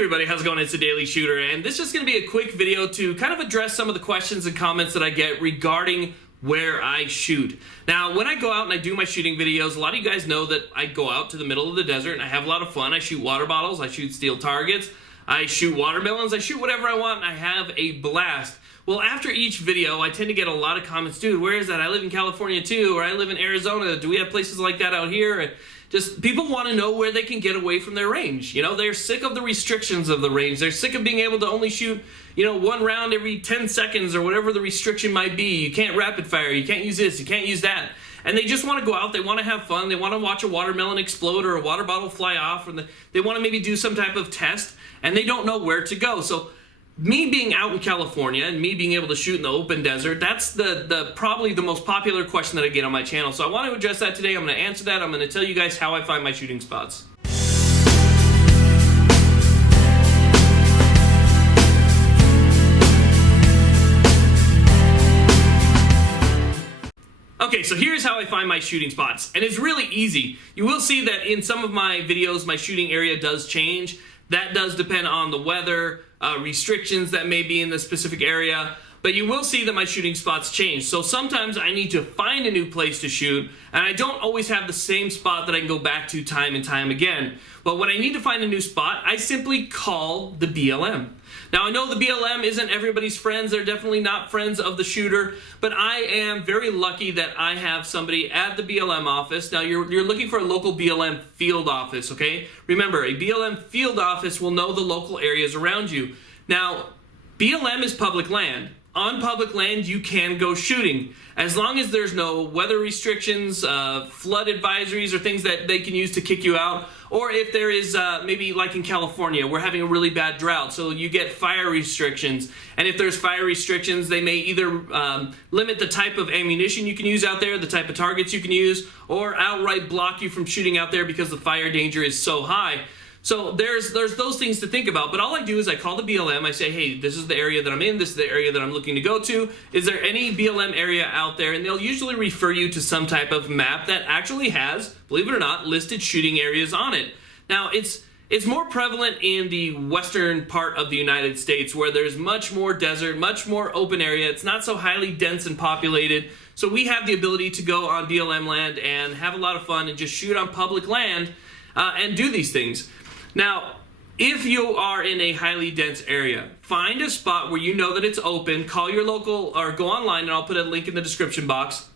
everybody, how's it going? It's the Daily Shooter, and this is just going to be a quick video to kind of address some of the questions and comments that I get regarding where I shoot. Now, when I go out and I do my shooting videos, a lot of you guys know that I go out to the middle of the desert and I have a lot of fun. I shoot water bottles, I shoot steel targets, I shoot watermelons, I shoot whatever I want, and I have a blast. Well, after each video, I tend to get a lot of comments, dude, where is that? I live in California too, or I live in Arizona. Do we have places like that out here? And just people want to know where they can get away from their range. You know, they're sick of the restrictions of the range. They're sick of being able to only shoot, you know, one round every 10 seconds or whatever the restriction might be. You can't rapid fire, you can't use this, you can't use that. And they just want to go out, they want to have fun, they want to watch a watermelon explode or a water bottle fly off, and they want to maybe do some type of test, and they don't know where to go. So me being out in California and me being able to shoot in the open desert, that's probably the most popular question that I get on my channel. So I want to address that today. I'm going to answer that. I'm going to tell you guys how I find my shooting spots. Okay, so here's how I find my shooting spots, and it's really easy. You will see that in some of my videos, my shooting area does change. That does depend on the weather, restrictions that may be in the specific area, but you will see that my shooting spots change. So sometimes I need to find a new place to shoot, and I don't always have the same spot that I can go back to time and time again. But when I need to find a new spot, I simply call the BLM. Now, I know the BLM isn't everybody's friends. They're definitely not friends of the shooter, but I am very lucky that I have somebody at the BLM office. Now, you're looking for a local BLM field office, okay? Remember, a BLM field office will know the local areas around you. Now, BLM is public land. On public land, you can go shooting as long as there's no weather restrictions, flood advisories, or things that they can use to kick you out. Or if there is, maybe like in California, we're having a really bad drought, so you get fire restrictions. And if there's fire restrictions, they may either limit the type of ammunition you can use out there, the type of targets you can use, or outright block you from shooting out there because the fire danger is so high. So there's those things to think about, but all I do is I call the BLM, I say, hey, this is the area that I'm in, this is the area that I'm looking to go to, is there any BLM area out there? And they'll usually refer you to some type of map that actually has, believe it or not, listed shooting areas on it. Now, it's more prevalent in the western part of the United States where there's much more desert, much more open area, it's not so highly dense and populated, so we have the ability to go on BLM land and have a lot of fun and just shoot on public land and do these things. Now, if you are in a highly dense area, find a spot where you know that it's open, call your local, or go online, and I'll put a link in the description box.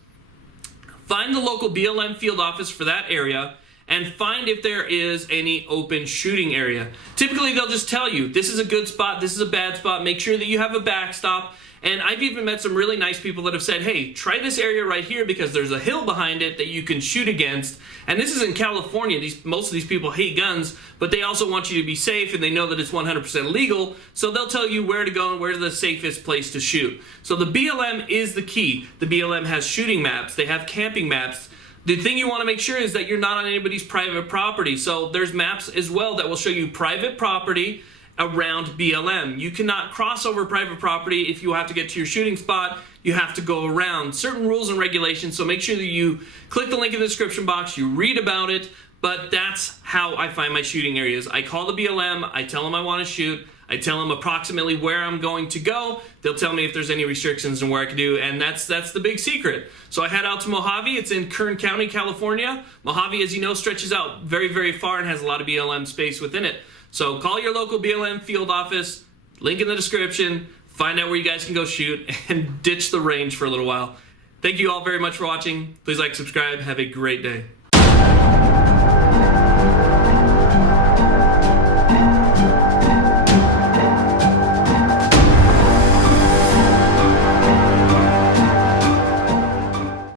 Find the local BLM field office for that area, and find if there is any open shooting area. Typically, they'll just tell you, this is a good spot, this is a bad spot, make sure that you have a backstop. And I've even met some really nice people that have said, hey, try this area right here because there's a hill behind it that you can shoot against. And this is in California. Most of these people hate guns, but they also want you to be safe, and they know that it's 100% legal. So they'll tell you where to go and where's the safest place to shoot. So the BLM is the key. The BLM has shooting maps. They have camping maps. The thing you want to make sure is that you're not on anybody's private property. So there's maps as well that will show you private property around BLM. You cannot cross over private property. If you have to get to your shooting spot, you have to go around certain rules and regulations. So make sure that you click the link in the description box, you read about it, but that's how I find my shooting areas. I call the BLM, I tell them I want to shoot, I tell them approximately where I'm going to go. They'll tell me if there's any restrictions and where I can do, and that's the big secret. So I head out to Mojave. It's in Kern County, California. Mojave, as you know, stretches out very, very far and has a lot of BLM space within it. So call your local BLM field office, link in the description, find out where you guys can go shoot, and ditch the range for a little while. Thank you all very much for watching. Please like, subscribe. Have a great day.